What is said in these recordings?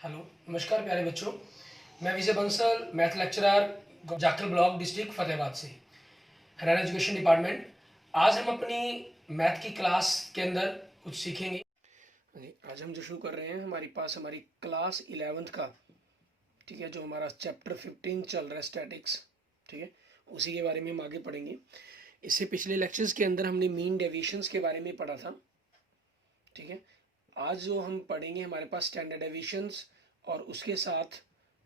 Hello, नमस्कार प्यारे बच्चों। मैं Vijay Bansal, math lecturer, Jakhal block, district Fatehabad से, हरियाणा एजुकेशन डिपार्टमेंट। आज हम अपनी मैथ की क्लास के अंदर कुछ सीखेंगे। आज हम जो शुरू कर रहे हैं, हमारे पास हमारी क्लास 11th का, ठीक है, जो हमारा चैप्टर 15 चल रहा है स्टैटिक्स, ठीक है, उसी के बारे में हम आगे पढ़ेंगे। इससे पिछले लेक्चर्स के अंदर हमने मीन डेविएशंस के बारे में पढ़ा था, ठीक है। आज जो हम पढ़ेंगे हमारे पास स्टैंडर्ड डेविएशंस और उसके साथ,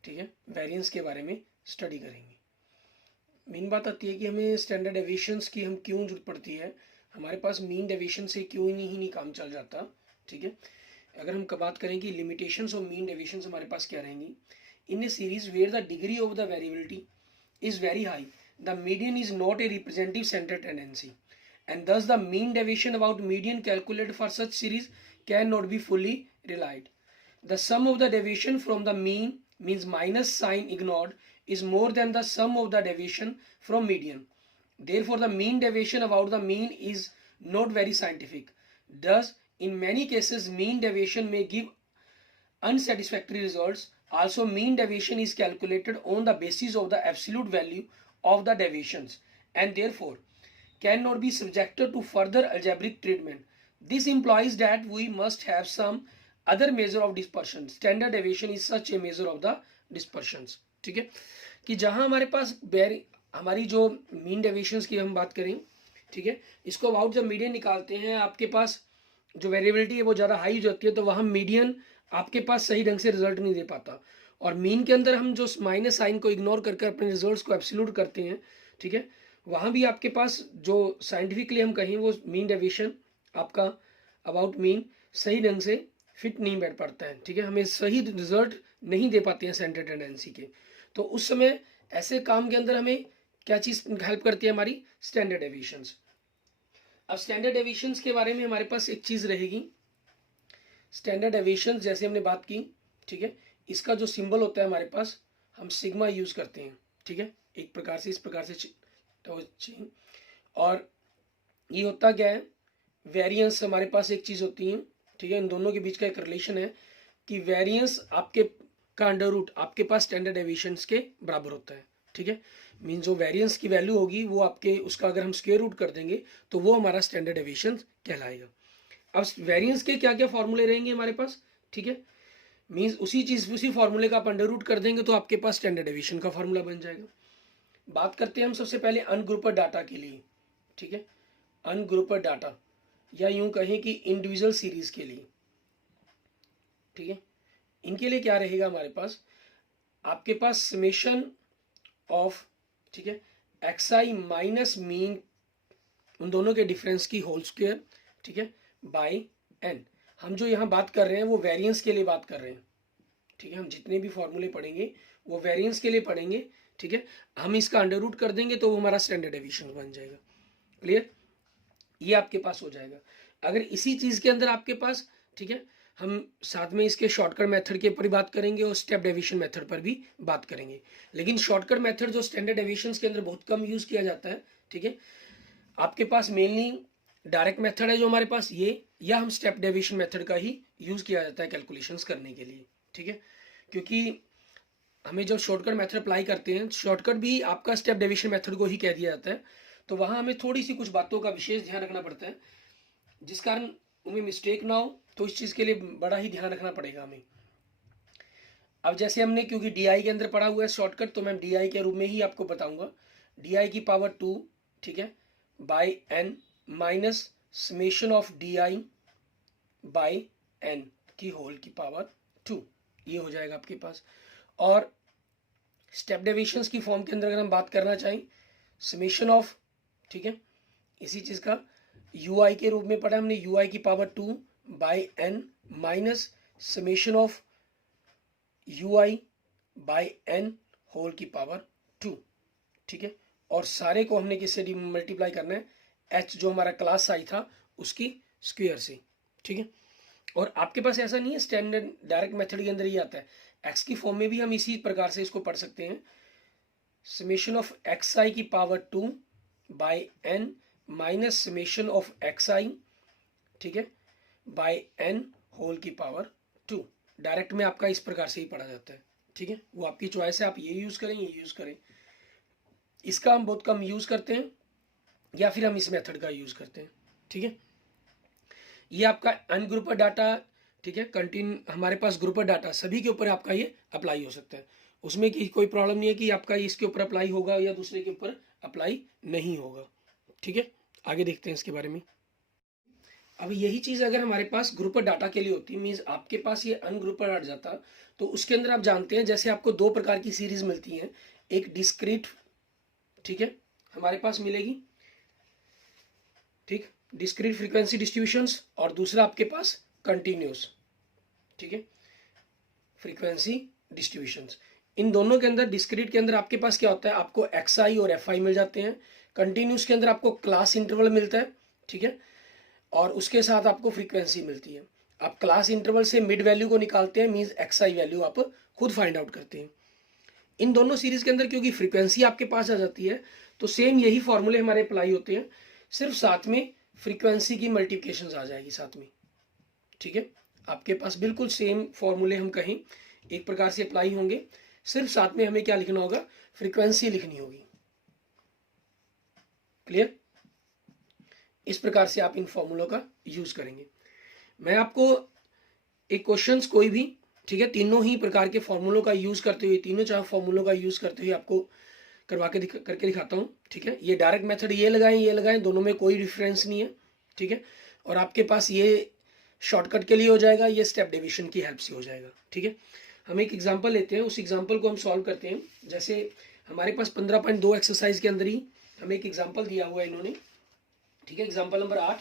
ठीक है, वेरिएंस के बारे में स्टडी करेंगे। मेन बात आती है कि हमें स्टैंडर्ड डेविएशंस की हम क्यों जरूरत पड़ती है, हमारे पास मीन डेविएशन से क्यों नहीं काम चल जाता, ठीक है। अगर हम बात करें कि लिमिटेशंस और मीन डेविएशंस हमारे पास क्या रहेंगी, in a series where the degree of the variability is very high, the median is not a representative centre tendency, and thus the mean deviation about median calculated for such series cannot be fully relied. The sum of the deviation from the mean means minus sign ignored is more than the sum of the deviation from median. Therefore, the mean deviation about the mean is not very scientific. Thus, in many cases, mean deviation may give unsatisfactory results. Also, mean deviation is calculated on the basis of the absolute value of the deviations and therefore cannot be subjected to further algebraic treatment. This implies that we must have some other measure of dispersion. Standard deviation is such a measure of the dispersions. ठीक है, कि जहां हमारे पास हमारी जो mean deviations की हम बात करें, ठीक है, इसको अबाउट जब मीडियन निकालते हैं, आपके पास जो वेरिएबिलिटी है वो ज़्यादा हाई हो जाती है, तो वहाँ मीडियन आपके पास सही ढंग से रिजल्ट नहीं दे पाता। और मीन के अंदर हम जो माइनस साइन को इग्नोर करके अपने रिजल्ट्स को एब्सोल्यूट करते हैं, ठीक है, वहाँ भी आपके पास जो साइंटिफिकली हम कहें वो मीन डेविएशन आपका अबाउट मीन सही ढंग से फिट नहीं बैठ पाता है, ठीक है, हमें सही रिजल्ट नहीं दे पाते हैं सेंटर टेंडेंसी के। तो उस समय ऐसे काम के अंदर हमें क्या चीज़ हेल्प करती है, हमारी स्टैंडर्ड डेविएशंस। अब स्टैंडर्ड डेविएशंस के बारे में हमारे पास एक चीज़ रहेगी, स्टैंडर्ड डेविएशंस जैसे हमने बात की, ठीक है, इसका जो सिंबल होता है हमारे पास, हम सिग्मा यूज़ करते हैं, ठीक है, एक प्रकार से इस प्रकार से और ये होता क्या है, वेरिएंस हमारे पास एक चीज़ होती है, ठीक है, इन दोनों के बीच का एक रिलेशन है कि वेरिएंस आपके का अंडर रूट आपके पास स्टैंडर्ड डेविएशंस के बराबर होता है, ठीक है। मीन जो वेरिएंस की वैल्यू होगी वो आपके उसका अगर हम स्क्वायर रूट कर देंगे तो वो हमारा स्टैंडर्ड डेविएशन कहलाएगा। अब वेरिएंस के क्या क्या फॉर्मूले रहेंगे हमारे पास, ठीक है, मीन्स उसी फॉर्मूले का आप अंडर रूट कर देंगे तो आपके पास स्टैंडर्ड डेविएशन का फॉर्मूला बन जाएगा। बात करते हैं हम सबसे पहले अनग्रुपर डाटा के लिए, ठीक है, अनग्रुपर डाटा या यूं कहें कि इंडिविजुअल सीरीज के लिए, ठीक है, इनके लिए क्या रहेगा हमारे पास, आपके पास समेशन ऑफ, ठीक है, एक्स आई माइनस मीन उन दोनों के डिफरेंस की होल स्क्वायर, ठीक है, बाय एन। हम जो यहाँ बात कर रहे हैं वो वेरिएंस के लिए बात कर रहे हैं, ठीक है, हम जितने भी फॉर्मूले पढ़ेंगे वो वेरिएंस के लिए पढ़ेंगे, ठीक है, हम इसका अंडर रूट कर देंगे तो वो हमारा स्टैंडर्ड डेविएशन बन जाएगा। क्लियर, ये आपके पास हो जाएगा। अगर इसी चीज़ के अंदर आपके पास, ठीक है, हम साथ में इसके शॉर्टकट मेथड के ऊपर भी बात करेंगे और स्टेप डेविएशन मेथड पर भी बात करेंगे, लेकिन शॉर्टकट मेथड जो स्टैंडर्ड डेविएशंस के अंदर बहुत कम यूज़ किया जाता है, ठीक है, आपके पास मेनली डायरेक्ट मेथड है जो हमारे पास ये, या हम स्टेप डेविएशन मेथड का ही यूज़ किया जाता है कैलकुलेशंस करने के लिए, ठीक है, क्योंकि हमें जब शॉर्टकट मेथड अप्लाई करते हैं, शॉर्टकट भी आपका स्टेप डेविएशन मेथड को ही कह दिया जाता है, तो वहाँ हमें थोड़ी सी कुछ बातों का विशेष ध्यान रखना पड़ता है, जिस कारण उनमें मिस्टेक ना हो, तो इस चीज़ के लिए बड़ा ही ध्यान रखना पड़ेगा हमें। अब जैसे हमने क्योंकि डी आई के अंदर पढ़ा हुआ है शॉर्टकट, तो मैं डी आई के रूप में ही आपको बताऊंगा, डी आई की पावर 2, ठीक है, by N minus summation of d i by n की होल की पावर 2, ये हो जाएगा आपके पास। और स्टेप डेविएशंस की फॉर्म के अंदर अगर हम बात करना चाहें, समेशन ऑफ, ठीक है, इसी चीज़ का यू आई के रूप में पढ़ा हमने, यू आई की power 2 by N minus summation of u i by N whole की पावर 2, ठीक है, और सारे को हमने किससे मल्टीप्लाई करना है, एच जो हमारा क्लास आई था उसकी स्क्वायर से, ठीक है। और आपके पास ऐसा नहीं है, स्टैंडर्ड डायरेक्ट मेथड के अंदर ही आता है, एक्स की फॉर्म में भी हम इसी प्रकार से इसको पढ़ सकते हैं, समेशन ऑफ एक्स आई की power 2 by N minus summation of x I, ठीक है, बाई एन होल की पावर 2, डायरेक्ट में आपका इस प्रकार से ही पढ़ा जाता है, ठीक है। वो आपकी चॉइस है, आप ये यूज़ करें, ये यूज़ करें। इसका हम बहुत कम यूज़ करते हैं या फिर हम इस मेथड का यूज़ करते हैं, ठीक है। ये आपका अनग्रुपर डाटा, ठीक है, हमारे पास ग्रुपर डाटा सभी के ऊपर आपका ये अप्लाई हो सकता है, उसमें की कोई प्रॉब्लम नहीं है कि आपका इसके ऊपर अप्लाई होगा या दूसरे के ऊपर अप्लाई नहीं होगा, ठीक है। आगे देखते हैं इसके बारे में। अब यही चीज़ अगर हमारे पास ग्रुपर डाटा के लिए होती है, मीन्स आपके पास ये अनग्रुपर डाटा जाता, तो उसके अंदर आप जानते हैं जैसे आपको दो प्रकार की सीरीज मिलती हैं, एक डिस्क्रीट, ठीक है, हमारे पास मिलेगी, ठीक, डिस्क्रीट फ्रीक्वेंसी डिस्ट्रीब्यूशंस, और दूसरा आपके पास कंटिन्यूस, ठीक है, फ्रीक्वेंसी डिस्ट्रीब्यूशंस। इन दोनों के अंदर डिस्क्रीट के अंदर आपके पास क्या होता है, आपको एक्सआई और एफआई मिल जाते हैं। कंटिन्यूस के अंदर आपको क्लास इंटरवल मिलता है, ठीक है, और उसके साथ आपको फ्रीक्वेंसी मिलती है। आप क्लास इंटरवल से मिड वैल्यू को निकालते हैं, मींस एक्सआई वैल्यू आप खुद फाइंड आउट करते हैं। इन दोनों सीरीज के अंदर क्योंकि फ्रीक्वेंसी आपके पास आ जाती है, तो सेम यही फॉर्मूले हमारे अप्लाई होते हैं, सिर्फ साथ में फ्रीक्वेंसी की मल्टीप्लिकेशन आ जाएगी साथ में, ठीक है। आपके पास बिल्कुल सेम फॉर्मूले हम कहें एक प्रकार से अप्लाई होंगे, सिर्फ साथ में हमें क्या लिखना होगा, फ्रीक्वेंसी लिखनी होगी। क्लियर? इस प्रकार से आप इन फॉर्मूलों का यूज करेंगे। मैं आपको एक क्वेश्चंस कोई भी, ठीक है, तीनों ही प्रकार के फॉर्मूलों का यूज करते हुए, तीनों चार फॉर्मूलों का यूज करते हुए आपको करके दिखाता हूँ, ठीक है। ये डायरेक्ट मेथड ये लगाएं, दोनों में कोई डिफरेंस नहीं है, ठीक है। और आपके पास ये शॉर्टकट के लिए हो जाएगा, ये स्टेप डिवीजन की हेल्प से हो जाएगा, ठीक है। हम एक एग्जांपल लेते हैं, उस एग्जांपल को हम सॉल्व करते हैं। जैसे हमारे पास 15.2 एक्सरसाइज के अंदर ही हमें एक एग्जांपल दिया हुआ है इन्होंने, ठीक है, एग्जांपल नंबर 8,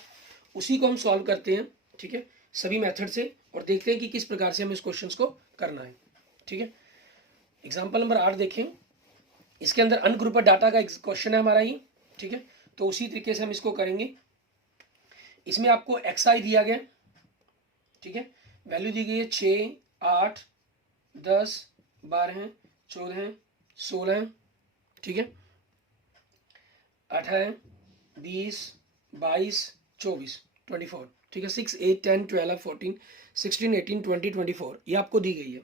उसी को हम सॉल्व करते हैं, ठीक है, सभी मेथड से, और देखते हैं कि किस प्रकार से हमें इस क्वेश्चन को करना है, ठीक है। एग्जाम्पल नंबर 8 देखें, इसके अंदर अनग्रुपर डाटा का क्वेश्चन है हमारा ये, ठीक है। तो उसी तरीके से हम इसको करेंगे। इसमें आपको एक्सआई दिया गया, ठीक है, वैल्यू दी गई है 6, 8, 10, 12, 14, 16, ठीक है, 18, 20, 22, 24, 24, ठीक है, 6, 8, 10, 12, 14, 16, 18, 20, 24 ये आपको दी गई है,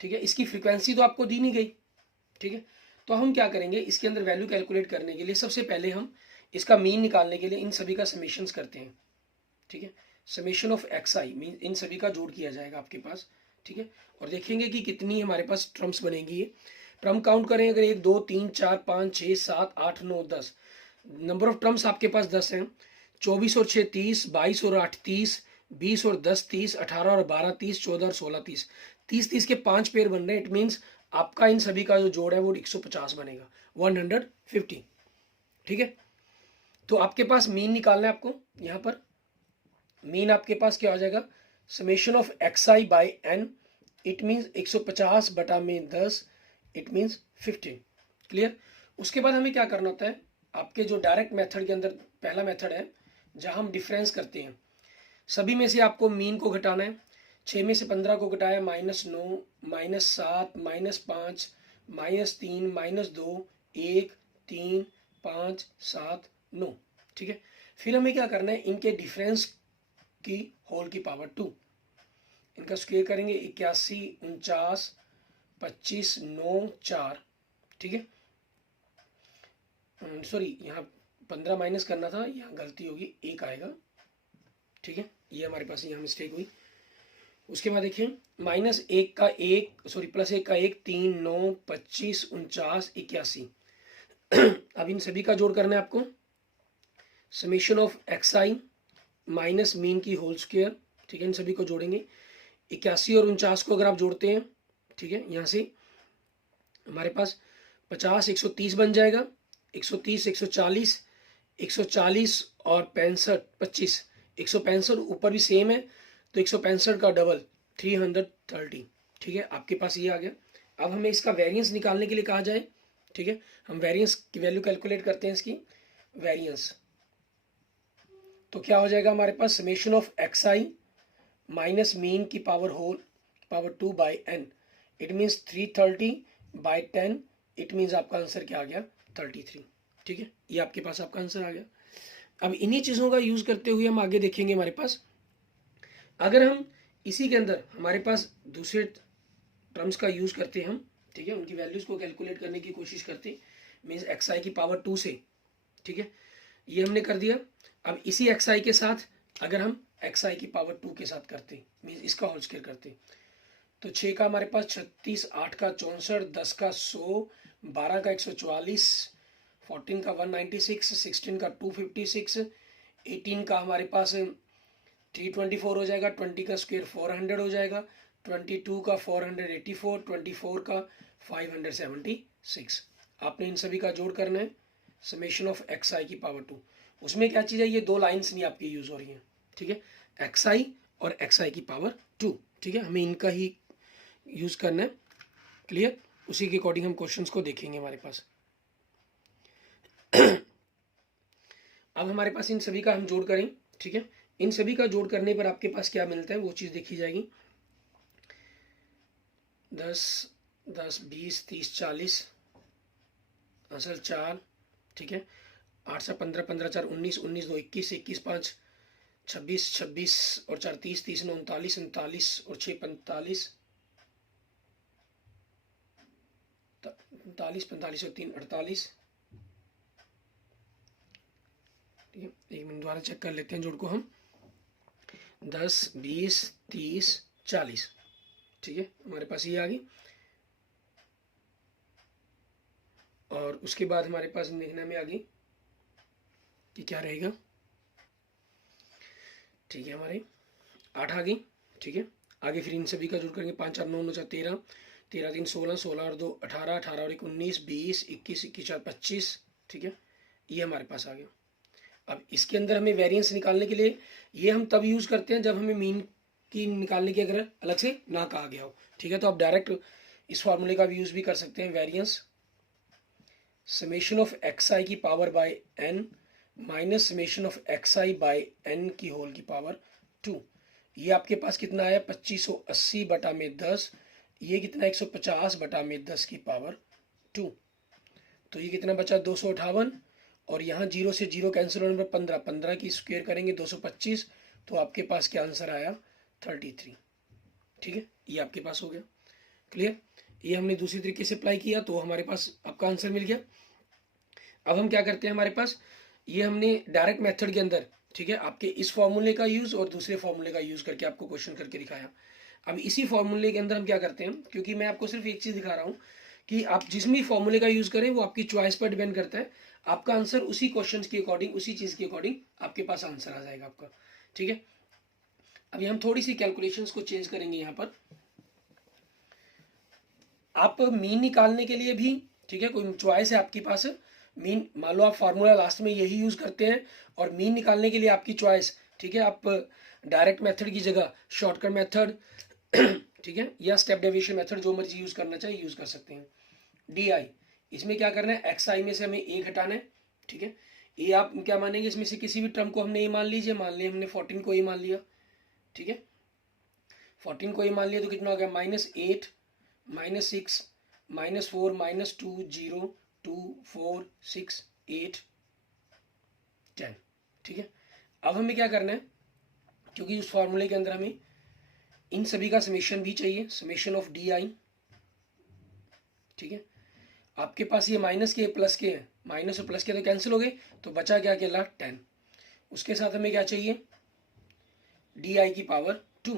ठीक है। इसकी फ्रीक्वेंसी तो आपको दी नहीं गई, ठीक है। तो हम क्या करेंगे, इसके अंदर वैल्यू कैलकुलेट करने के लिए सबसे पहले हम इसका मीन निकालने के लिए इन सभी का समेशंस करते हैं, ठीक है। Summation of x I mean in सभी का जोड़ किया जाएगा आपके पास, ठीक है। और देखेंगे कि कितनी हमारे पास टर्म्स बनेगी। ये टर्म काउंट करें अगर 1, 2, 3, 4, 5, 6, 7, 8, 9, 10, नंबर ऑफ टर्म्स आपके पास 10 हैं। 24 और 6 30, 22 और 8 30, 20 और 10 30, 18 और 12 30, 14 और 16 30, 30 के 5 पेयर बन रहे हैं। इट मीन्स आपका इन सभी का जो जोड़ है वो 150 बनेगा, 150, ठीक है। तो आपके पास मीन निकालना है आपको। यहाँ पर मीन आपके पास क्या हो जाएगा, summation of x I by N, it means 150 बटा में 10, इट मीन्स 15। क्लियर? उसके बाद हमें क्या करना होता है, आपके जो डायरेक्ट मेथड के अंदर पहला मेथड है जहां हम डिफरेंस करते हैं, सभी में से आपको मीन को घटाना है। 6 में से 15 को घटाया -9, -7, -5, -3, -2, 1, 3, 5, 7, 9, ठीक है। फिर हमें क्या करना है, इनके डिफरेंस की होल की पावर 2, इनका स्क्वायर करेंगे। 81, 49, 25, 9, 4, ठीक है। सॉरी, यहाँ 15 माइनस करना था, यहाँ गलती होगी, 1 आएगा, ठीक है। ये हमारे पास यहाँ मिस्टेक हुई। उसके बाद देखिए -1 का 1, सॉरी +1 का 1, 3, 9, 25, 49, 81। अब इन सभी का जोड़ करना है आपको। Summation of x I minus mean की होल स्क्वायर, ठीक है, इन सभी को जोड़ेंगे। 81 और 49 को अगर आप जोड़ते हैं, ठीक है, यहाँ से हमारे पास 50, 130 बन जाएगा। 130, 140, 140 और 65, 25, 165 ऊपर भी सेम है, तो 165 का डबल 330, ठीक है, आपके पास ये आ गया। अब हमें इसका वेरिएंस निकालने के लिए कहा जाए, ठीक है, हम वेरिएंस की वैल्यू कैलकुलेट करते हैं। इसकी वेरिएंस तो क्या हो जाएगा हमारे पास, summation of x I minus mean की power 2 by N, it means 330 by 10, it means आपका आंसर क्या आ गया, 33, ठीक है। ये आपके पास आपका आंसर आ गया। अब इन्हीं चीज़ों का यूज़ करते हुए हम आगे देखेंगे। हमारे पास अगर हम इसी के अंदर हमारे पास दूसरे टर्म्स का यूज़ करते हैं हम, ठीक है, उनकी वैल्यूज़ को कैलकुलेट करने की कोशिश करते हैं, मीन्स एक्स आई की पावर 2 से, ठीक है, ये हमने कर दिया। अब इसी एक्स आई के साथ अगर हम एक्स आई की पावर 2 के साथ करते, मीन्स इसका होल स्क्वायर करते, तो 6 का हमारे पास 36, 8 का 64, 10 का 100, 12 का 144, 14 का 196, 16 का 256, 18 का हमारे पास 324 हो जाएगा, 20 का स्क्वायर 400 हो जाएगा, 22 का 484, 24 का 576। आपने इन सभी का जोड़ करना है, समेशन ऑफ एक्स आई की पावर 2। उसमें क्या चीज़ है, ये दो लाइन्स नहीं आपकी यूज़ हो रही हैं, ठीक है, एक्स आई और एक्स आई की पावर 2, ठीक है, हमें इनका ही यूज़ करना है। क्लियर? उसी के अकॉर्डिंग हम क्वेश्चंस को देखेंगे हमारे पास। अब हमारे पास इन सभी का हम जोड़ करें, ठीक है, इन सभी का जोड़ करने पर आपके पास क्या मिलता है वो चीज़ देखी जाएगी। 10, 10, 20, 30, 40, आंसर 4, ठीक है, 8 से 15, 15, 4, 19, 19, 2, 21, 21, 5, 26, 26 और 4, 30, 30, 9, 39, 39 और 6, 45, 45, 45 और 3, 48, ठीक है, एक मिनट द्वारा चेक कर लेते हैं जोड़ को हम। 10, 20, 30, 40, ठीक है, हमारे पास ये आ गई। और उसके बाद हमारे पास देखने में आ गई कि क्या रहेगा, ठीक है, हमारे 8 आ गई, ठीक है, आगे फिर इन सभी का जोड़ करेंगे, 5, 4, 9, 9, 4, 13, 13, 3, 16, 16 और 2, 18, 18 और 1, 19, 20, 21, 21, 4, 25, ठीक है, ये हमारे पास आ गया। अब इसके अंदर हमें वेरिएंस निकालने के लिए ये हम तब यूज़ करते हैं जब हमें मीन की निकालने की अगर अलग से ना कहा गया हो, ठीक है, तो आप डायरेक्ट इस फार्मूले का भी यूज़ भी कर सकते हैं। वेरिएंस समेशन ऑफ एक्स आई की power by n minus summation of x i by n की होल की पावर 2। ये आपके पास कितना आया, 2580 बटा में 10, ये कितना 150 बटा में 10 की पावर 2, तो ये कितना बचा 258, और यहाँ 0 से 0 कैंसिल होने पर 15, 15 की स्क्वायर करेंगे 225, तो आपके पास क्या आंसर आया 33, ठीक है, ये आपके पास हो गया। क्लियर? ये हमने दूसरी तरीके से अप्लाई किया तो हमारे पास आपका आंसर मिल गया। अब हम क्या करते हैं, हमारे पास ये हमने डायरेक्ट मेथड के अंदर, ठीक है, आपके इस फॉर्मूले का यूज़ और दूसरे फॉर्मूले का यूज़ करके आपको क्वेश्चन करके दिखाया। अब इसी फॉर्मूले के अंदर हम क्या करते हैं, क्योंकि मैं आपको सिर्फ एक चीज़ दिखा रहा हूँ कि आप जिस भी फॉर्मूले का यूज़ करें वो आपकी चॉइस पर डिपेंड करता है, आपका आंसर उसी क्वेश्चन के अकॉर्डिंग, उसी चीज़ के अकॉर्डिंग आपके पास आंसर आ जाएगा आपका, ठीक है। अभी हम थोड़ी सी कैलकुलेशंस को चेंज करेंगे यहाँ पर। आप मीन निकालने के लिए भी, ठीक है, कोई चॉइस है आपके पास, मीन मान लो आप फार्मूला लास्ट में यही यूज़ करते हैं, और मीन निकालने के लिए आपकी चॉइस, ठीक है, आप डायरेक्ट मेथड की जगह शॉर्टकट मेथड, ठीक है, या स्टेप डेविएशन मेथड, जो मर्जी यूज़ करना चाहिए यूज़ कर सकते हैं। डी आई, इसमें क्या करना है, एक्स आई में से हमें एक हटाना है, ठीक है, ये आप क्या मानेंगे, इसमें से किसी भी टर्म को हमने ये मान लीजिए, मान लिया हमने 14 को ये मान लिया, ठीक है, 14 को ये मान लिया तो कितना हो गया, -8, -6, -4, -2, 0, 2, 4, 6, 8, 10, ठीक है। अब हमें क्या करना है, क्योंकि उस फॉर्मूले के अंदर हमें इन सभी का समेशन भी चाहिए, समेशन ऑफ डी आई, ठीक है, आपके पास ये माइनस के प्लस के हैं, माइनस और प्लस के तो कैंसिल हो गए, तो बचा क्या अकेला 10, उसके साथ हमें क्या चाहिए, डी आई की पावर 2,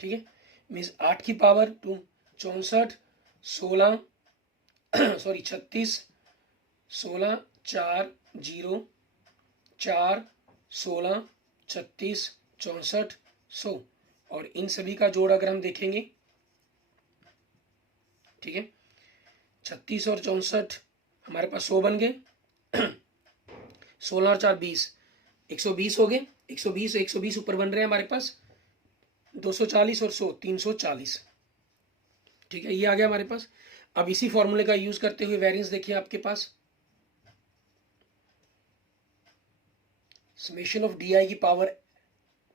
ठीक है, मीन्स 8 की पावर 2, 64, 16 सॉरी 36, 16, 4, 0, 4, 16, 36, 64, 100, और इन सभी का जोड़ अगर हम देखेंगे, ठीक है, 36 और 64 हमारे पास 100 बन गए, 16 और 4 20, 120 हो गए, 120 120 ऊपर बन रहे हैं हमारे पास 240 और 100 340, ठीक है, ये आ गया हमारे पास। अब इसी फॉर्मूले का यूज करते हुए वेरिएंस देखिए आपके पास, समेशन ऑफ डी आई की power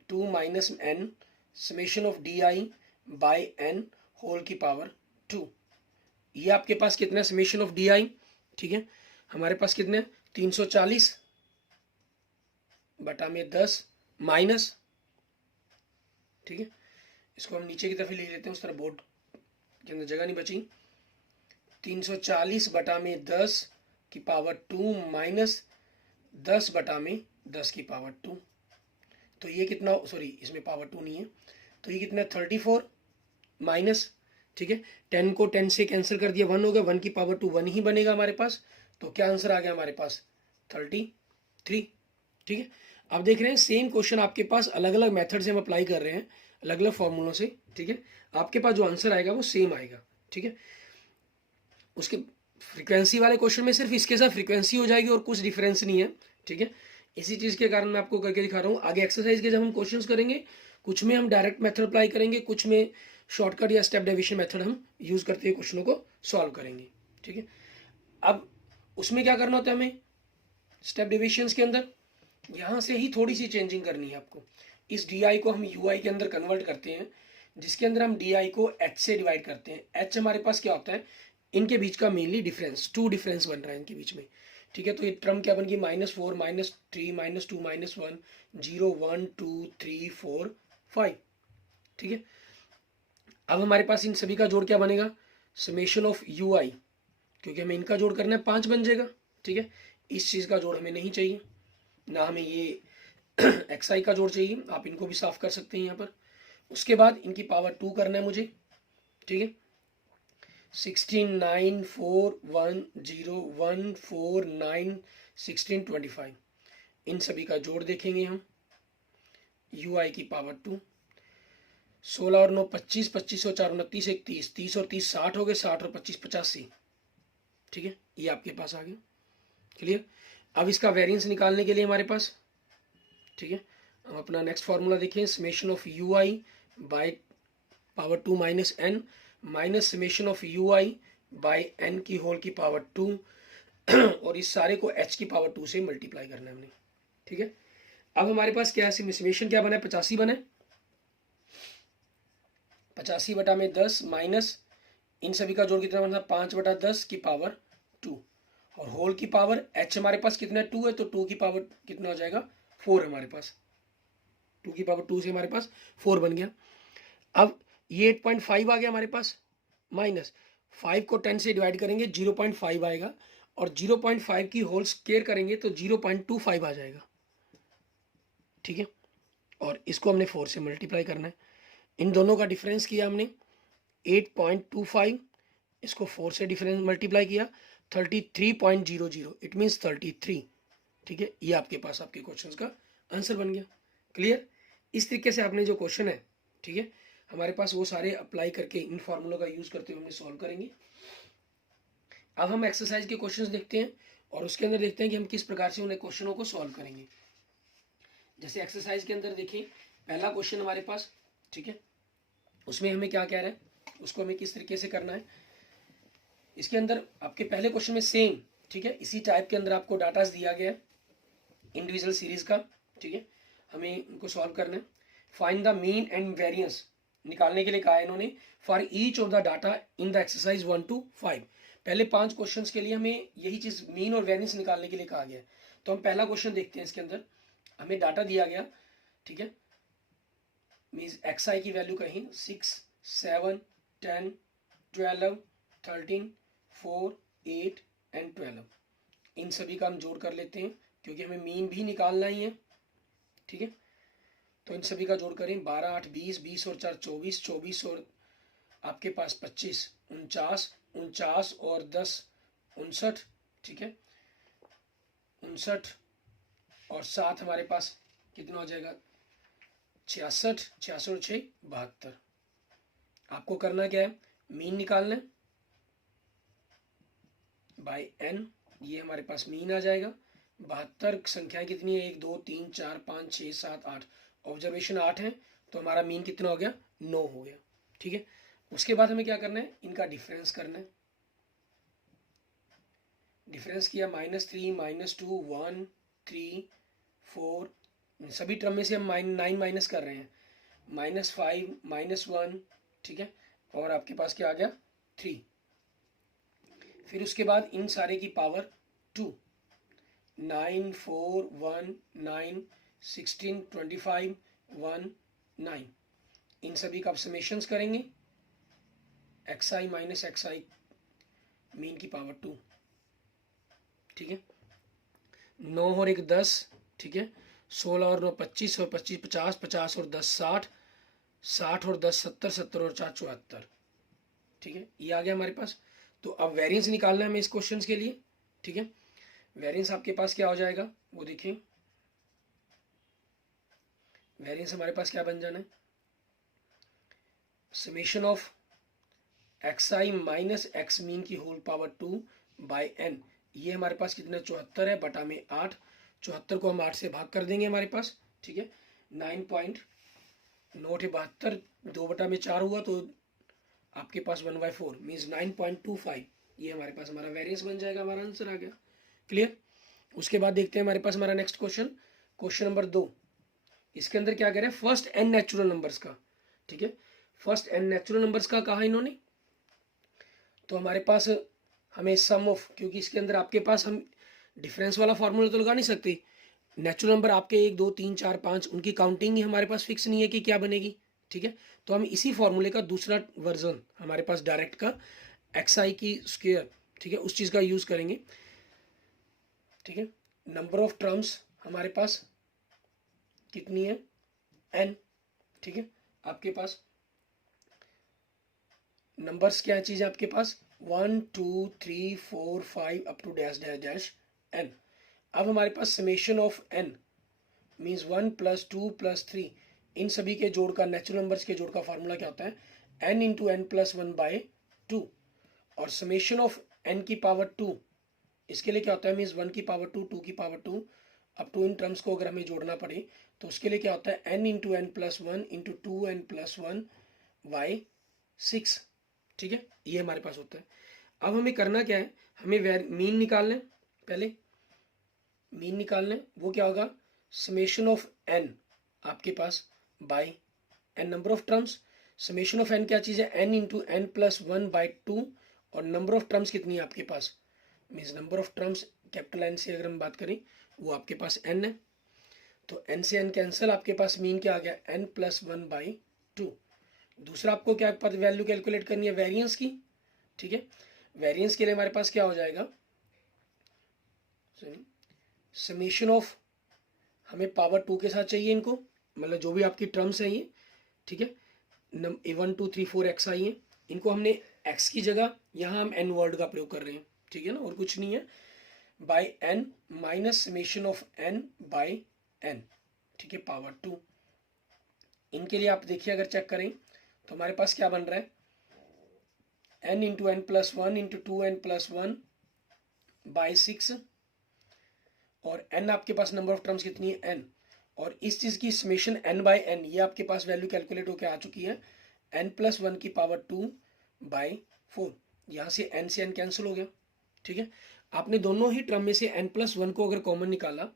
2 minus n, summation of d i by N whole की पावर 2, ये आपके पास कितना है, समेशन ऑफ डी आई, ठीक है, हमारे पास कितने 340 बटा में 10 माइनस ठीक है, इसको हम नीचे की तरफ ही ले लेते हैं, उस तरह बोर्ड के अंदर जगह नहीं बची। 340 बटा में 10 की पावर 2 माइनस 10 बटा में 10 की पावर 2, तो ये कितना, सॉरी इसमें पावर 2 नहीं है, तो ये कितना 34 माइनस, ठीक है 10 को 10 से कैंसिल कर दिया, 1 हो गया, 1 की पावर 2 1 ही बनेगा हमारे पास, तो क्या आंसर आ गया हमारे पास 33। ठीक है, अब देख रहे हैं सेम क्वेश्चन आपके पास अलग अलग मेथड से हम अप्लाई कर रहे हैं, अलग अलग फॉर्मूलों से। ठीक है, आपके पास जो आंसर आएगा वो सेम आएगा। ठीक है, उसके फ्रीक्वेंसी वाले क्वेश्चन में सिर्फ इसके साथ फ्रीक्वेंसी हो जाएगी और कुछ डिफरेंस नहीं है। ठीक है, इसी चीज़ के कारण मैं आपको करके दिखा रहा हूँ। आगे एक्सरसाइज के जब हम क्वेश्चंस करेंगे, कुछ में हम डायरेक्ट मेथड अप्लाई करेंगे, कुछ में शॉर्टकट या स्टेप डेविएशन मेथड हम यूज़ करते हुए क्वेश्चनों को सॉल्व करेंगे। ठीक है, अब उसमें क्या करना होता है हमें, स्टेप डेविएशंस के अंदर यहाँ से ही थोड़ी सी चेंजिंग करनी है आपको। इस डी आई को हम यू आई के अंदर कन्वर्ट करते हैं, जिसके अंदर हम डी आई को एच से डिवाइड करते हैं। एच हमारे पास क्या होता है, इनके बीच का मेनली डिफरेंस, 2 डिफरेंस बन रहा है इनके बीच में। ठीक है, तो ये टर्म क्या बन गई, -4 -3 -2 -1 0 1 2 3 4 5। ठीक है, अब हमारे पास इन सभी का जोड़ क्या बनेगा, समेशन ऑफ यू आई, क्योंकि हमें इनका जोड़ करना है 5 बन जाएगा। ठीक है, इस चीज़ का जोड़ हमें नहीं चाहिए, ना हमें ये एक्स आई का जोड़ चाहिए, आप इनको भी साफ कर सकते हैं यहाँ पर। उसके बाद इनकी पावर 2 करना है मुझे। ठीक है, 16 9 4 1 0 1 4 9 16 25, इन सभी का जोड़ देखेंगे हम, यू आई की पावर 2। 16 और 9 25, 25 और 4 29 1 30, 30 और 30 60 हो गए, 60 और 25 85। ठीक है, ये आपके पास आ गया। क्लियर, अब इसका वेरिएंस निकालने के लिए हमारे पास, ठीक है, हम अपना नेक्स्ट फार्मूला देखें, summation of u i by power 2 minus n minus summation of u i by n की होल की पावर 2 और इस सारे को एच की पावर 2 से मल्टीप्लाई करना है हमने। ठीक है, अब हमारे पास क्या है, समेशन क्या बना है, 85 बना है, 85 बटा में 10 माइनस इन सभी का जोड़ कितना बना, 5 बटा 10 की पावर 2 और होल की पावर एच हमारे पास कितना 2 है, तो 2 की पावर कितना हो जाएगा 4 हमारे पास, 2 की पावर 2 से हमारे पास 4 बन गया। अब ये 8.5 आ गया हमारे पास, माइनस 5 को 10 से डिवाइड करेंगे 0.5 आएगा, और 0.5 की होल स्क्वायर करेंगे तो 0.25 आ जाएगा। ठीक है, और इसको हमने 4 से मल्टीप्लाई करना है, इन दोनों का डिफरेंस किया हमने 8.25, इसको 4 से डिफरेंस मल्टीप्लाई किया 33.00, इट मीन्स 33। ठीक है, ये आपके पास आपके क्वेश्चन का आंसर बन गया। क्लियर, इस तरीके से आपने जो क्वेश्चन है, ठीक है, हमारे पास वो सारे अप्लाई करके इन फॉर्मूलों का यूज करते हुए हम सॉल्व करेंगे। अब हम एक्सरसाइज के क्वेश्चंस देखते हैं और उसके अंदर देखते हैं कि हम किस प्रकार से उन्हें क्वेश्चनों को सॉल्व करेंगे। जैसे एक्सरसाइज के अंदर देखें, पहला क्वेश्चन हमारे पास, ठीक है, उसमें हमें क्या कह रहा है, उसको हमें किस तरीके से करना है। इसके अंदर आपके पहले क्वेश्चन में सेम, ठीक है, इसी टाइप के अंदर आपको डाटा दिया गया है इंडिविजुअल सीरीज का। ठीक है, हमें उनको सॉल्व करना है। Find the mean and variance निकालने के लिए कहा है इन्होंने, for each of the data in the exercise 1 to 5। पहले 5 क्वेश्चंस के लिए हमें यही चीज मीन और वेरिएंस निकालने के लिए कहा गया है। तो हम पहला क्वेश्चन देखते हैं। इसके अंदर हमें डाटा दिया गया, ठीक है, मीन्स एक्स आई की वैल्यू कहीं 6 7 10 12 13 4 8 एंड 12, इन सभी का हम जोड़ कर लेते हैं क्योंकि हमें मीन भी निकालना ही है। ठीक है, तो इन सभी का जोड़ करें 12 8 20 20 और 4 24 24 और आपके पास 25 49 49 और 10 59। ठीक है, 59 और 7 हमारे पास कितना हो जाएगा 66 66 और 6 72। आपको करना क्या है, मीन निकालना है बाय एन, ये हमारे पास मीन आ जाएगा। 72 संख्याएं कितनी है, 1 2 3 4 5 6 7 8, ऑब्जर्वेशन 8 है, तो हमारा मीन कितना हो गया 9 हो गया। ठीक है, उसके बाद हमें क्या करना है, इनका डिफरेंस करना है। डिफरेंस किया -3 -2 1 3 4, सभी टर्म में से हम 9 माइनस कर रहे हैं, -5 -1। ठीक है, और आपके पास क्या आ गया 3। फिर उसके बाद इन सारे की पावर 2, 9 4 1 9 16 25 1 9, इन सभी का आप समेशंस करेंगे, x I minus x I mean की पावर 2, ठीक है। 9 और 1 10, ठीक है। 16 और 9 25 और 25 50, 50 और 10 60, 60 और 10 70, 70 और 4 74, ठीक है। ये आ गया हमारे पास। तो अब वेरिएंस निकालना है हमें इस क्वेश्चन के लिए, ठीक है। वेरिएंस आपके पास क्या हो जाएगा वो देखें। वेरिएंस हमारे पास क्या बन जाना है, summation of x I minus x mean की होल पावर 2 बाई एन। ये हमारे पास कितना 74 है, बटा में 8। 74 को हम 8 से भाग कर देंगे हमारे पास, ठीक है। 9.972, 2 बटा में 4 हुआ तो आपके पास 1/4 मीन्स 9.25। ये हमारे पास हमारा वेरिएंस बन जाएगा, हमारा आंसर आ गया। क्लियर। उसके बाद देखते हैं हमारे पास हमारा नेक्स्ट क्वेश्चन, क्वेश्चन नंबर 2। इसके अंदर क्या कह रहे हैं, फर्स्ट एन नेचुरल नंबर्स का, ठीक है। फर्स्ट एन नेचुरल नंबर्स का कहा इन्होंने, तो हमारे पास हमें सम ऑफ, क्योंकि इसके अंदर आपके पास हम डिफरेंस वाला फार्मूला तो लगा नहीं सकते। नेचुरल नंबर आपके 1 2 3 4 5, उनकी काउंटिंग ही हमारे पास फिक्स नहीं है कि क्या बनेगी, ठीक है। तो हम इसी फॉर्मूले का दूसरा वर्जन हमारे पास डायरेक्ट का एक्स आई की स्क्वायर, ठीक है, उस चीज़ का यूज़ करेंगे, ठीक है। नंबर ऑफ टर्म्स हमारे पास कितनी है, एन, ठीक है। आपके पास नंबर्स क्या चीज़ है आपके पास, 1 2 3 4 5 up to dash dash dash n. अब हमारे पास समेशन ऑफ एन मीन्स 1 + 2 + 3, इन सभी के जोड़ का, नेचुरल नंबर्स के जोड़ का फार्मूला क्या होता है, n इंटू एन प्लस 1/2। और समेशन ऑफ n की पावर 2, इसके लिए क्या होता है, मीन्स 1 की पावर 2 2 की पावर 2 अब टू इन टर्म्स को अगर हमें जोड़ना पड़े तो उसके लिए क्या होता है, n into n plus 1 into 2n + 1/6, ठीक है। ये हमारे पास होता है। अब हमें करना क्या है, हमें मीन निकालना है, पहले मीन निकालना है। वो क्या होगा, समेशन ऑफ एन आपके पास by N number of terms. Summation of N क्या चीज़ है, एन इंटू एन प्लस 1/2, और नंबर ऑफ टर्म्स कितनी है आपके पास, means number of terms capital N से अगर हम बात करें वो आपके पास एन है। तो एन से एन कैंसिल, आपके पास मीन क्या आ गया, एन प्लस 1/2। दूसरा आपको क्या वैल्यू कैलकुलेट करनी है, वेरिएंस की, ठीक है। वेरिएंस के लिए हमारे पास क्या हो जाएगा, समेशन ऑफ, हमें पावर 2 के साथ चाहिए इनको, मतलब जो भी आपकी टर्म्स हैं ये, ठीक है। 1 2 3 4 एक्स आई है, इनको हमने एक्स की जगह यहाँ हम एन वर्ड का प्रयोग कर रहे हैं, ठीक है ना, और कुछ नहीं है, by n minus summation of n by n, ठीक है, पावर 2। इनके लिए आप देखिए अगर चेक करें तो हमारे पास क्या बन रहा है, n into n plus 1 into 2n + 1/6, और n आपके पास नंबर ऑफ टर्म्स कितनी है, n, और इस चीज़ की समेशन n/n, ये आपके पास वैल्यू कैलकुलेट होकर आ चुकी है, n + 1 की पावर 2/4। यहाँ से n से n कैंसिल हो गया, ठीक है। आपने दोनों ही टर्म में से n + 1 को अगर कॉमन निकाला,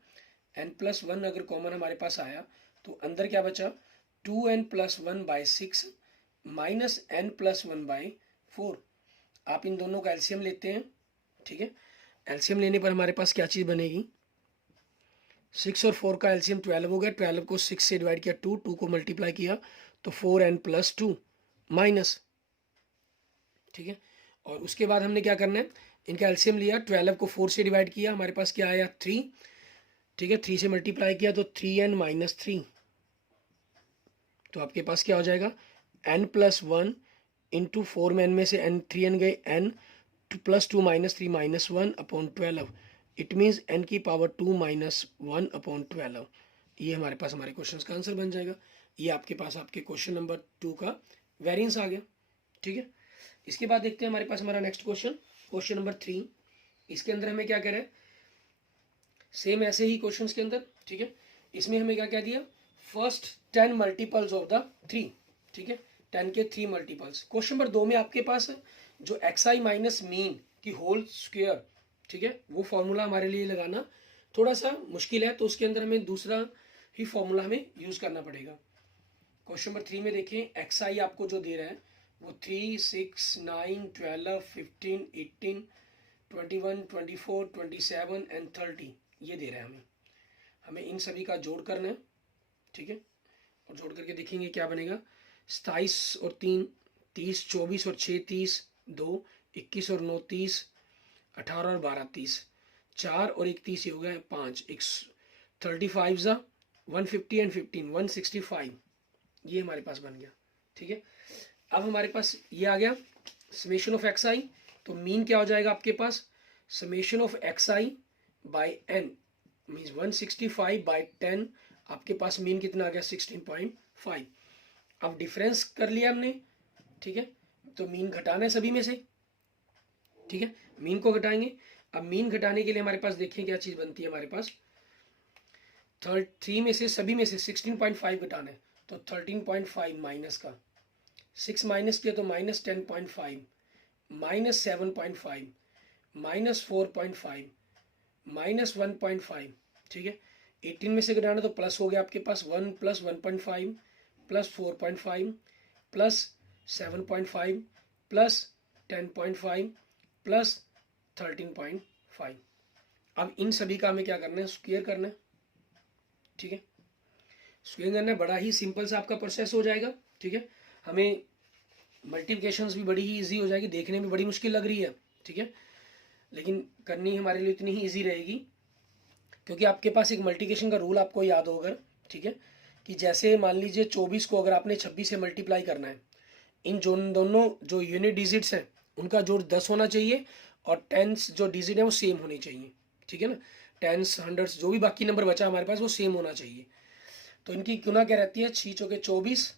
n + 1 अगर कॉमन हमारे पास आया तो अंदर क्या बचा, 2n + 1/6 माइनस n + 1/4। आप इन दोनों का एलसीएम लेते हैं, ठीक है। एलसीएम लेने पर हमारे पास क्या चीज़ बनेगी, 6 और 4 का एलसीएम 12 हो गया, 12 को 6 से डिवाइड किया, 2 को मल्टीप्लाई किया तो 4n + 2 माइनस, ठीक है। और उसके बाद हमने क्या करना है, इनका एलसीएम लिया, 12 को 4 से डिवाइड किया, हमारे पास क्या आया 3, ठीक है। 3 से मल्टीप्लाई किया तो 3n - 3, तो आपके पास क्या हो जाएगा, n + 1 इंटू 4 में n में से n 3n गए, n + 2 - 3 - 1/12, इट मीन्स n की पावर 2 - 1/12। ये हमारे पास हमारे क्वेश्चन का आंसर बन जाएगा। ये आपके पास आपके क्वेश्चन नंबर 2 का वेरिएंस आ गया, ठीक है। इसके बाद देखते हैं हमारे पास हमारा नेक्स्ट क्वेश्चन, क्वेश्चन नंबर 3। इसके अंदर हमें क्या कह रहा है, सेम ऐसे ही क्वेश्चंस के अंदर, ठीक है। इसमें हमें क्या कह दिया, फर्स्ट 10 मल्टीपल्स ऑफ द 3, ठीक है, 10 के 3 मल्टीपल्स। क्वेश्चन नंबर 2 में आपके पास जो एक्स आई माइनस मीन की होल स्क्वायर, ठीक है, वो फॉर्मूला हमारे लिए लगाना थोड़ा सा मुश्किल है, तो उसके अंदर हमें दूसरा ही फॉर्मूला हमें यूज़ करना पड़ेगा। क्वेश्चन नंबर 3 में देखें, एक्स आई आपको जो दे रहा है वो 3 6 9 12 15 18 21 24 27 एंड 30 ये दे रहा है हमें इन सभी का जोड़ करना है, ठीक है। और जोड़ करके देखेंगे क्या बनेगा, 27 और 3 30, 24 और 6 30, 2 21 और 9 30, 18 और 12 30, 4 और 1 30 हो गया 5, 35 ज़ा 150 एंड 15 165, ये हमारे पास बन गया। ठीक है, अब हमारे पास ये आ गया समेशन ऑफ एक्स आई। तो मीन क्या हो जाएगा आपके पास, summation of x I by N means 165 by 10, आपके पास मीन कितना आ गया 16.5। अब डिफरेंस कर लिया हमने, ठीक है, तो मीन घटाना है सभी में से, ठीक है, मीन को घटाएंगे। अब मीन घटाने के लिए हमारे पास देखें क्या चीज़ बनती है, हमारे पास 3 में से सभी में से 16.5 घटाना है, तो 13.5 माइनस का 6 माइनस किया तो माइनस 10.5, माइनस 7.5, माइनस 4.5, माइनस 1.5, ठीक है। 18 में से घटाना तो प्लस हो गया आपके पास 1 plus 1.5 plus 4.5 plus 7.5 plus 10.5 plus 13.5। अब इन सभी का हमें क्या करना है, स्क्वायर करना है, ठीक है। स्क्वायर करना है, बड़ा ही सिंपल सा आपका प्रोसेस हो जाएगा, ठीक है। हमें मल्टीप्लिकेशंस भी बड़ी ही इजी हो जाएगी, देखने में बड़ी मुश्किल लग रही है, ठीक है, लेकिन करनी हमारे लिए इतनी ही इजी रहेगी, क्योंकि आपके पास एक मल्टीप्लिकेशन का रूल आपको याद होगा, ठीक है, कि जैसे मान लीजिए 24 को अगर आपने 26 से मल्टीप्लाई करना है, इन दोनों जो यूनिट डिजिट्स हैं उनका जोड़ 10 होना चाहिए और टेंस जो डिजिट है वो सेम होनी चाहिए, ठीक है ना। टेंस, हंड्रेड्स, जो भी बाकी नंबर बचा हमारे पास वो सेम होना चाहिए। तो इनकी गुना क्या रहती है, 6 चौके 24,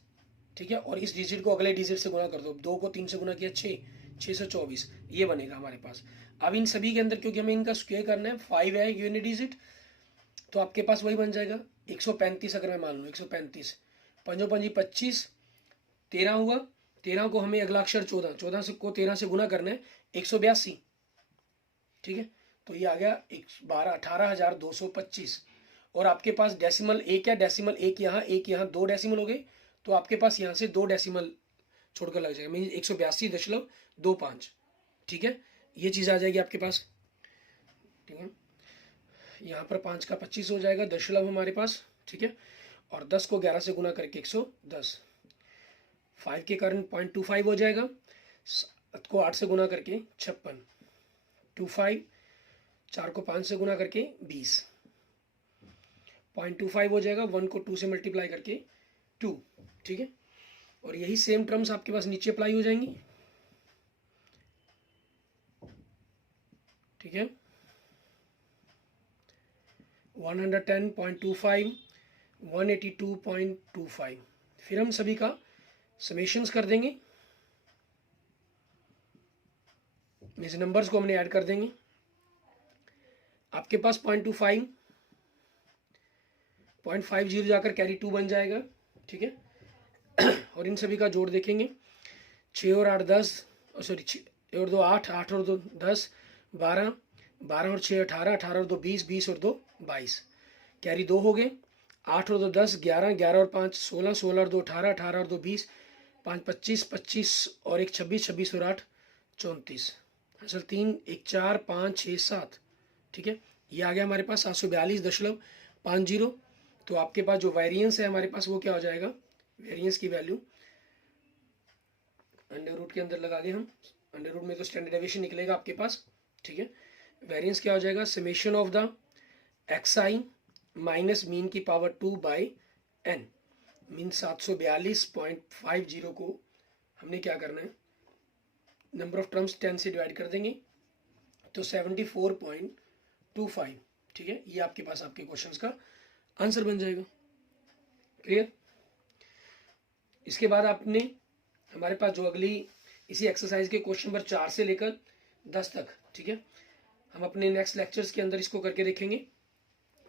ठीक है, और इस डिजिट को अगले डिजिट से गुना कर दो, 2 को 3 से गुना किया 6, 624, ये बनेगा हमारे पास। अब इन सभी के अंदर क्योंकि हमें इनका स्क्वायर करना है, 5 है यूनिट डिजिट, तो आपके पास वही बन जाएगा 135। अगर मैं मान लूँ 135, 5 5 25, 13 हुआ, 13 को हमें अगला अक्षर 14, 14 से को 13 से गुना करना है 182, ठीक है, तो ये आ गया 18,225। और आपके पास डेसिमल एक है, डेसिमल एक यहाँ 2 डेसिमल हो गए, तो आपके पास यहाँ से 2 डेसिमल छोड़कर लग जाएगा, मीन 182.25, ठीक है, ये चीज़ आ जाएगी आपके पास, ठीक है। यहाँ पर 5 का 25 हो जाएगा दशमलव हमारे पास, ठीक है, और 10 को 11 से गुना करके 110, 5 के कारण 0.25 हो जाएगा, 7 को 8 से गुना करके 56, 25, 4 को 5 से गुना करके 20, 0.25 हो जाएगा, 1 को 2 से मल्टीप्लाई करके 2, ठीक है। और यही सेम टर्म्स आपके पास नीचे अप्लाई हो जाएंगी, ठीक है। 110.25, 182.25, फिर हम सभी का समेशंस कर देंगे, इस नंबर्स को हमने ऐड कर देंगे। आपके पास 0.25, 0.50 जाकर कैरी 2 बन जाएगा, ठीक है। और इन सभी का जोड़ देखेंगे, 6 और 8 10, सॉरी 6 और 2 8, 8 और 2 10, 12, 12 और 6 18, 18 और 2 20, 20 और 2 22, कैरी 2 हो गए, 8 और 2 10, 11, 11 और 5 16, 16 और 2 18, 18 और 2 20, 5 25, 25 और 1 26, 26 और 8 34, असल 3 1 4 5 6 7, ठीक है। ये आ गया हमारे पास 742.50। तो आपके पास जो वेरिएंस है हमारे पास वो क्या हो जाएगा, वेरिएंस की वैल्यू अंडर रूट के अंदर लगा के, हम अंडर रूट में तो स्टैंडर्ड डेविएशन निकलेगा आपके पास, ठीक है। वेरिएंस क्या हो जाएगा, summation of the x I minus mean की पावर 2 बाई एन, मीन 742.50 को हमने क्या करना है, नंबर ऑफ टर्म्स 10 से डिवाइड कर देंगे, तो 74.25, ठीक है। ये आपके पास आपके क्वेश्चंस का आंसर बन जाएगा, क्लियर। इसके बाद आपने हमारे पास जो अगली इसी एक्सरसाइज के क्वेश्चन नंबर 4 से लेकर 10 तक, ठीक है, हम अपने नेक्स्ट लेक्चर्स के अंदर इसको करके देखेंगे।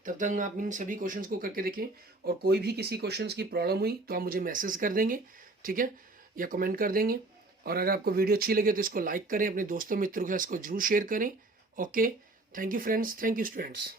तब तक आप इन सभी क्वेश्चंस को करके देखें, और कोई भी किसी क्वेश्चंस की प्रॉब्लम हुई तो आप मुझे मैसेज कर देंगे, ठीक है, या कमेंट कर देंगे। और अगर आपको वीडियो अच्छी लगे तो इसको लाइक करें, अपने दोस्तों मित्रों के साथ इसको जरूर शेयर करें। Okay, thank you friends, thank you students.